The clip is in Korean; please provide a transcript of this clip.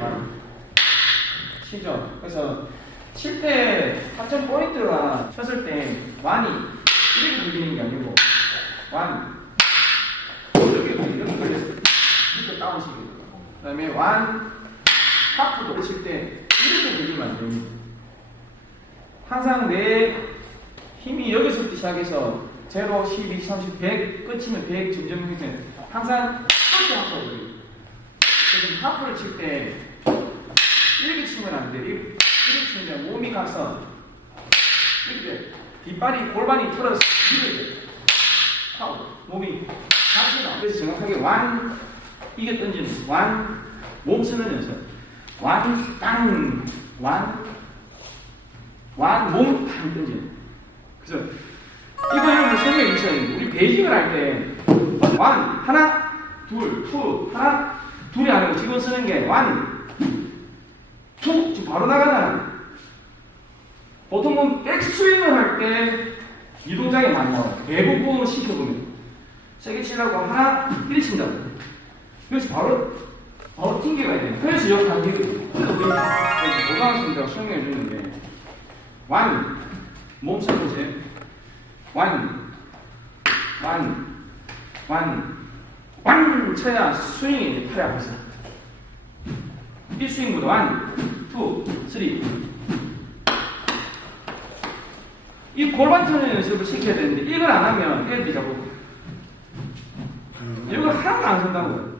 완. 치죠. 그래서 칠때 타점 포인트가 쳤을 때 완이 이렇게 굴리는 게 아니고 완 이렇게 이렇게 때 이렇게 다운식이에요. 그다음에 완 하프도 칠때 이렇게 굴리면 안 됩니다. 항상 내 힘이 여기서부터 시작해서 0, 12, 30, 100 끝이면 100 점점 이렇게 항상 하프를 그려요. 그래서 하프를 칠때 이렇게 치면 안 돼. 이렇게, 가서 이렇게 뒷발이 골반이 틀어서 이렇게 하고 몸이 자체가 그래서 정확하게 완 이게 던지는 완몸 쓰는 연습 완땅완완몸땅 던지는 그래서 이거 여러분 설명해 주셔야 돼요. 우리 베이징을 할 때 완 하나 둘투 하나 둘이 아니고 지금 쓰는 게완 툭 지금 바로 나가잖아. 보통은 백스윙을 할 때 이 동작이 많이 나와요. 대부분 시켜보면 세게 치려고 하나 일 친다고. 그래서 바로 바로 튕겨가야 돼. 그래서 여기 우리 고등학생들 설명해 주는데 완 몸쓰는 보세요. 완, 완, 완, 완 쳐야 스윙이 팔 앞에서. 이 스윙보다 원, 투, 쓰리. 이 골반 트는 연습을 시켜야 되는데 이걸 안 하면 애들이 자꾸 이걸 하나도 안 쓴다고.